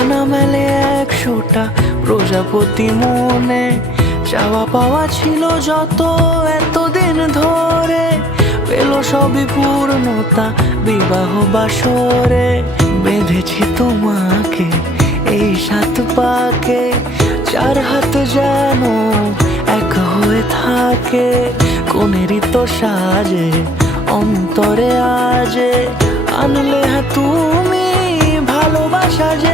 ডানা মেলে 100টা প্রজাপতি মনে, চাওয়া পাওয়া ছিল যত এতদিন ধরে, পেল সবই পূর্ণতা বিবাহ বাসরে। বেঁধেছি তোমাকে এই 7 পাকে, 4 হাত যেন এক হয়ে থাকে। কোনেরই তো সাজে অন্তরে আজে, আনলে তুমি ভালোবাসা যে